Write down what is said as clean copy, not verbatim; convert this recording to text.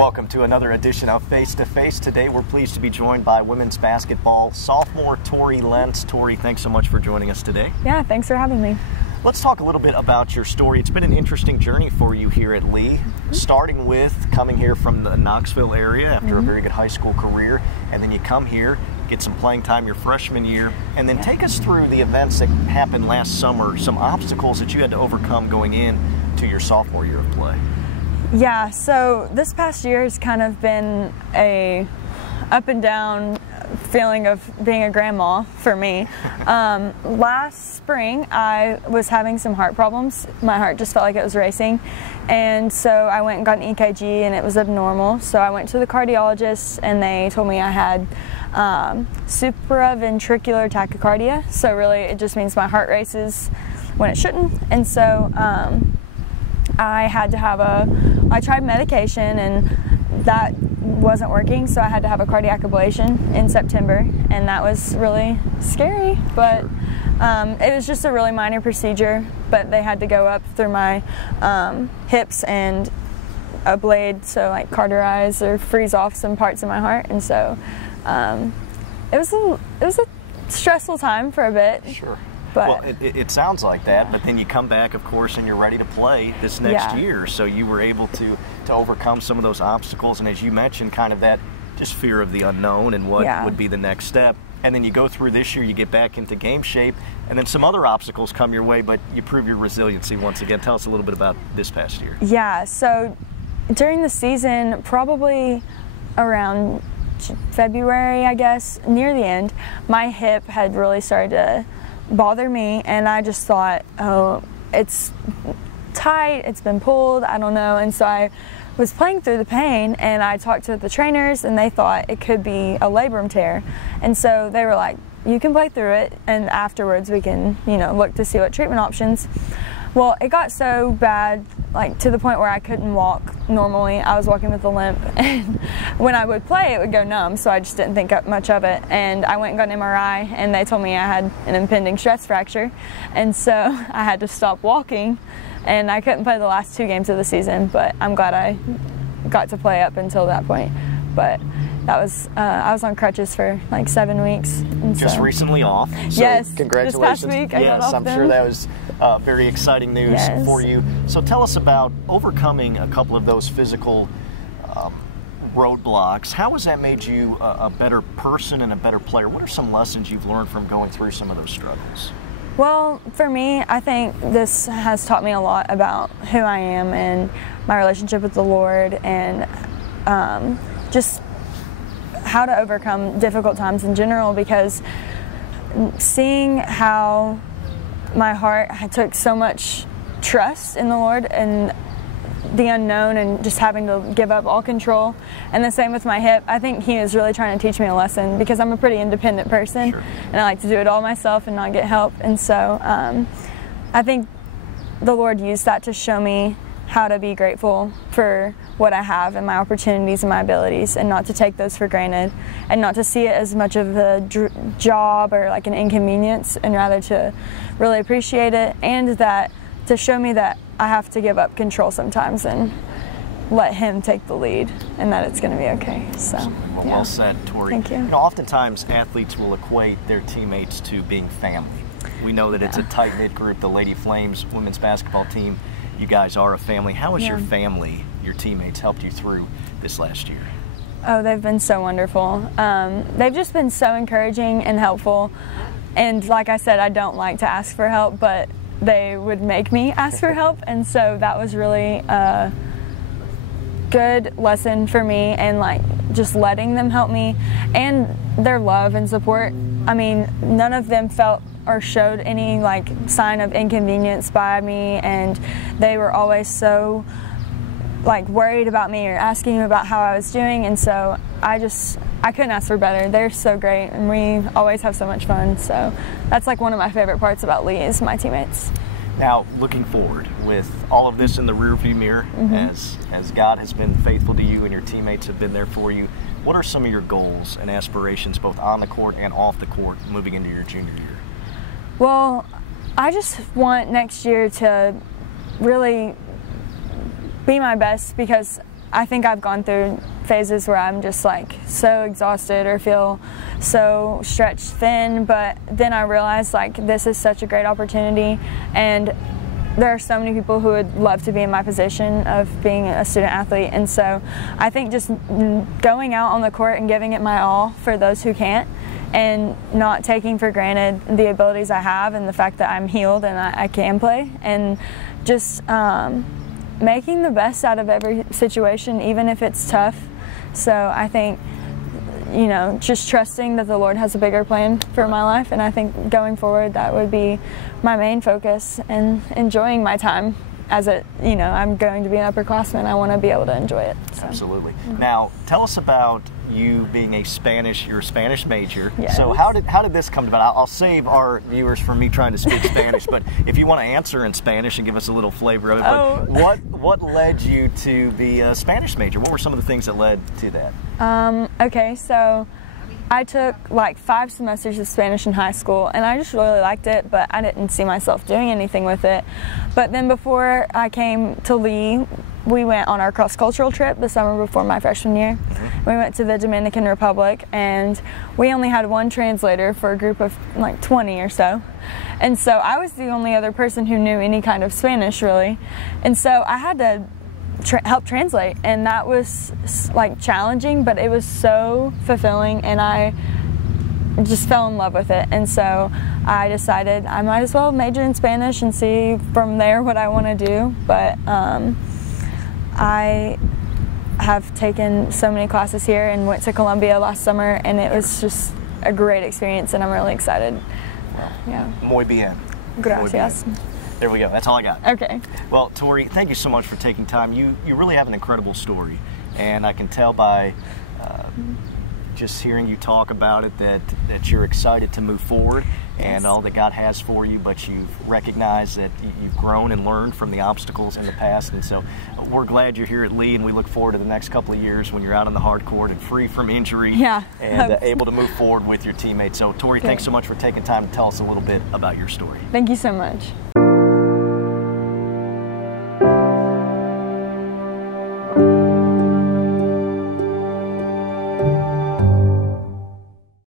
welcome to another edition of Face to Face. Today we're pleased to be joined by women's basketball sophomore Tori Lentz. Tori, thanks so much for joining us today. Yeah, thanks for having me. Let's talk a little bit about your story. It's been an interesting journey for you here at Lee, starting with coming here from the Knoxville area after a very good high school career, and then you come here, get some playing time your freshman year, and then take us through the events that happened last summer, some obstacles that you had to overcome going in to your sophomore year of play. Yeah, so this past year has kind of been a up and down feeling of being a grandma for me. Last spring I was having some heart problems. My heart just felt like it was racing, and so I went and got an EKG and it was abnormal. So I went to the cardiologist and they told me I had supraventricular tachycardia. So really it just means my heart races when it shouldn't, and so I had to have I tried medication and that wasn't working, so I had to have a cardiac ablation in September, and that was really scary, but it was just a really minor procedure, but they had to go up through my hips and ablate, so like cauterize or freeze off some parts of my heart, and so it was a stressful time for a bit. Sure. But, well, it sounds like that, but then you come back, of course, and you're ready to play this next year. So you were able to overcome some of those obstacles, and as you mentioned, kind of that just fear of the unknown and what would be the next step. And then you go through this year, you get back into game shape, and then some other obstacles come your way, but you prove your resiliency once again. Tell us a little bit about this past year. Yeah, so during the season, probably around February, I guess, near the end, my hip had really started to bother me, and I just thought, oh, it's tight, it's been pulled, I don't know. And so I was playing through the pain, and I talked to the trainers, and they thought it could be a labrum tear, and so they were like, you can play through it and afterwards we can, you know, look to see what treatment options. Well, it got so bad, like to the point where I couldn't walk normally. I was walking with a limp, and when I would play, it would go numb, so I just didn't think up much of it. And I went and got an MRI, and they told me I had an impending stress fracture, and so I had to stop walking, and I couldn't play the last 2 games of the season, but I'm glad I got to play up until that point. But that was, I was on crutches for like 7 weeks. And just recently off. So yes, congratulations. This past week yes, I'm sure that was very exciting news for you. So tell us about overcoming a couple of those physical roadblocks. How has that made you a better person and a better player? What are some lessons you've learned from going through some of those struggles? Well, for me, I think this has taught me a lot about who I am and my relationship with the Lord, and just how to overcome difficult times in general, because seeing how my heart took so much trust in the Lord and the unknown, and just having to give up all control, and the same with my hip, I think He is really trying to teach me a lesson, because I'm a pretty independent person, and I like to do it all myself and not get help, and so I think the Lord used that to show me how to be grateful for what I have and my opportunities and my abilities, and not to take those for granted, and not to see it as much of a job or like an inconvenience, and rather to really appreciate it, and that to show me that I have to give up control sometimes and let Him take the lead, and that it's going to be okay. So, well said, Tori. Thank you. You know, oftentimes athletes will equate their teammates to being family. We know that it's a tight-knit group, the Lady Flames women's basketball team. You guys are a family. How has your family, your teammates, helped you through this last year? Oh, they've been so wonderful. They've just been so encouraging and helpful. And like I said, I don't like to ask for help, but they would make me ask for help. And so that was really a good lesson for me, and like just letting them help me, and their love and support. I mean, none of them felt or showed any like sign of inconvenience by me, and they were always so like worried about me or asking about how I was doing, and so I couldn't ask for better. They're so great, and we always have so much fun. So that's like one of my favorite parts about Lee is my teammates. Now, looking forward, with all of this in the rearview mirror, as God has been faithful to you and your teammates have been there for you, what are some of your goals and aspirations, both on the court and off the court, moving into your junior year? Well, I just want next year to really be my best, because I think I've gone through phases where I'm just like so exhausted or feel so stretched thin, but then I realized like this is such a great opportunity, and there are so many people who would love to be in my position of being a student athlete. And so I think just going out on the court and giving it my all for those who can't, and not taking for granted the abilities I have and the fact that I'm healed and I can play, and just making the best out of every situation, even if it's tough. So I think, you know, just trusting that the Lord has a bigger plan for my life, and I think going forward that would be my main focus, and enjoying my time as a, you know, I'm going to be an upperclassman. I want to be able to enjoy it. So. Absolutely. Now, tell us about you being you're a Spanish major. Yes. So how did this come about? I'll save our viewers from me trying to speak Spanish, but if you want to answer in Spanish and give us a little flavor of it, but what led you to be a Spanish major? What were some of the things that led to that? Okay, so I took like 5 semesters of Spanish in high school, and I just really liked it, but I didn't see myself doing anything with it. But then before I came to Lee, we went on our cross-cultural trip the summer before my freshman year. We went to the Dominican Republic, and we only had one translator for a group of like 20 or so. And so I was the only other person who knew any kind of Spanish, really. And so I had to help translate, and that was like challenging, but it was so fulfilling, and I just fell in love with it. And so I decided I might as well major in Spanish and see from there what I want to do. But I have taken so many classes here and went to Colombia last summer, and it was just a great experience, and I'm really excited. Yeah. Muy bien. Gracias. Muy bien. There we go. That's all I got. Okay. Well, Tori, thank you so much for taking time. You really have an incredible story, and I can tell by just hearing you talk about it that you're excited to move forward and all that God has for you, but you've recognized that you've grown and learned from the obstacles in the past. And so we're glad you're here at Lee, and we look forward to the next couple of years when you're out on the hard court and free from injury and able to move forward with your teammates. So Tori, thanks so much for taking time to tell us a little bit about your story. Thank you so much.